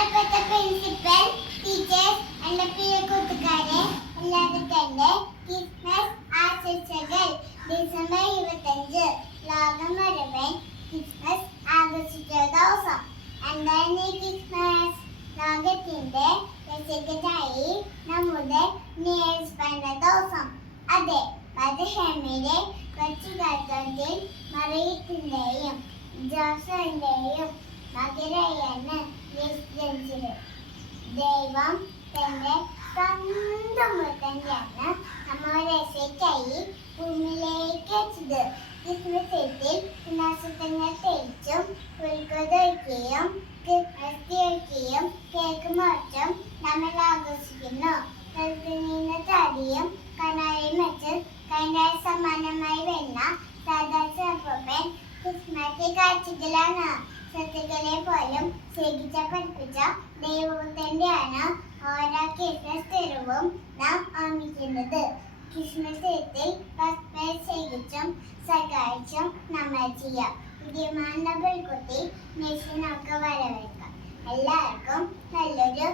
ബഹുമാനപ്പെട്ട principal, teachers, എന്റെ പ്രിയ കൂട്ടുകാരെ, എല്ലാവർക്കും എന്റെ ക്രിസ്മസ് ആശംസകൾ. ഡിസംബർ 25 ലോകം മുഴുവൻ ക്രിസ്മസ് ആഘോഷിച്ച ദിവസം. എന്താണ് ക്രിസ്മസ്? ലോകത്തിന്റെ രക്ഷകനായി നമ്മുടെ നേർപ്പണ്ട ദിവസം. അതെ, ബത്ലഹേമിലെ കൊച്ചുകാറ്റത്തിൽ മറിയത്തിന്റെയും ജോസഫിന്റെയും മകനായാണ് ജനിച്ചത്. ദൈവം തന്റെ സ്വന്തം മുത്തനെയാണ് നമ്മുടെ രക്ഷയ്ക്കായി ഭൂമിയിലേക്ക് അയച്ചത്. ക്രിസ്മസിൽ നക്ഷത്രങ്ങൾ തെളിച്ചും പുൽക്കൊതൊഴിക്കുകയും ക്രിസ്മസ് തീർക്കുകയും കേക്ക് മുറിച്ചും നമ്മൾ ആഘോഷിക്കുന്നു. നിന്ന് തടിയും കനാലിയും വെച്ച് കൈനായി സമാനമായി വരുന്ന സദാശപ്പൻ ക്രിസ്മസ് കാഴ്ചകളാണ്. സത്യകളെ പോലും സ്നേഹിച്ച പഠിപ്പിച്ച ദൈവത്തിന്റെയാണ് ഓരോ ക്രിസ്മസ് തെരുവും നാം ഓർമ്മിക്കുന്നത്. ക്രിസ്മസ് ദിനത്തിൽ പരസ്പരം സ്നേഹിച്ചും സഹായിച്ചും നമ്മൾ ചെയ്യാം. പുതിയ പുൽക്കുത്തി നേഴ്സിനൊക്കെ വരവേൽക്കാം. എല്ലാവർക്കും നല്ലൊരു